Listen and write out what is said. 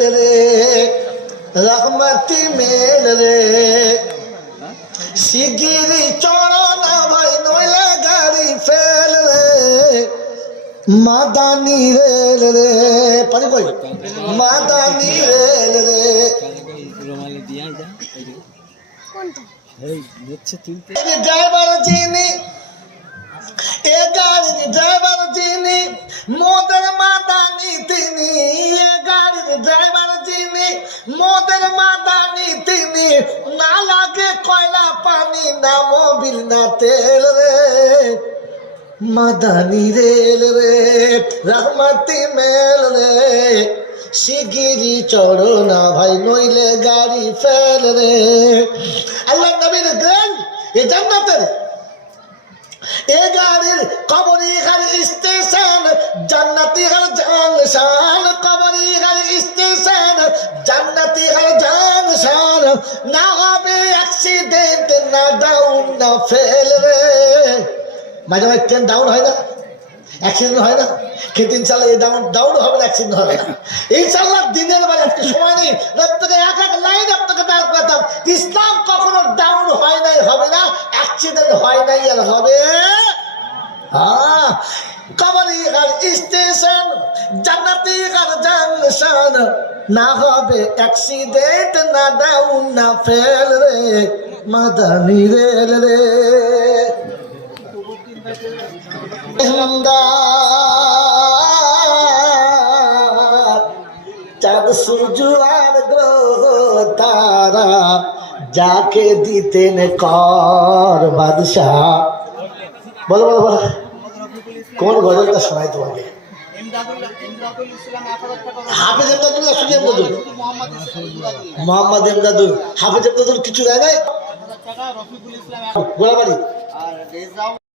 Rail রে, রহমতি mail রে। শিগিরি চড়ন ভাই নইলে গাড়ি ফেল রে, মাদানি রেল রে। পারি কই মাদানি রেল রে। ড্রাইভার যিনি, এ গাড়ির ড্রাইভার যিনি, মোদের মাদানি মোদের মাদানি তিনি না লাগে কয়লা পানি না মোবিল না তেল রে। মাদানি রেল রে, রহমতি মেল রে। শিগিরি চড়ো না ভাই, নইলে গাড়ি ফেল রে। আল্লাহ নবীর গ্রেন, এ জান্নাতের। এ গাড়ির কবরি গাড়ি স্টেশন, জান্নাতি গাড়ি না হবে অ্যাক্সিডেন্ট না ডাউন না ফেল রে। মাঝে মাঝে ট্রেন ডাউন হয় না অ্যাক্সিডেন্ট হয় না। কিন্তু এই ডাউন ডাউন হবে অ্যাক্সিডেন্ট হবে না। ইনশাল্লাহ দিনের বেলা সময় নেই। এক এক লাইন আপনাকে দাঁড় ইসলাম কখনো ডাউন হয় নাই, হবে না অ্যাক্সিডেন্ট হয় নাই আর হবে। হ্যাঁ কবরি আর স্টেশন জান্নাতি আর জাংশন না হবে অ্যাক্সিডেন্ট না ডাউন না ফেল রে, মাদানি রেল রে। চাঁদ, সূর্য আর গ্রহ তারা যাকে দিতেন কর বাদশাহ। বলো বলো বলো। কোন গজলটা শোনাই তোমাকে? হাফেজ এমদাদুল। কিছু জায়গায়? গোলাবাড়ি।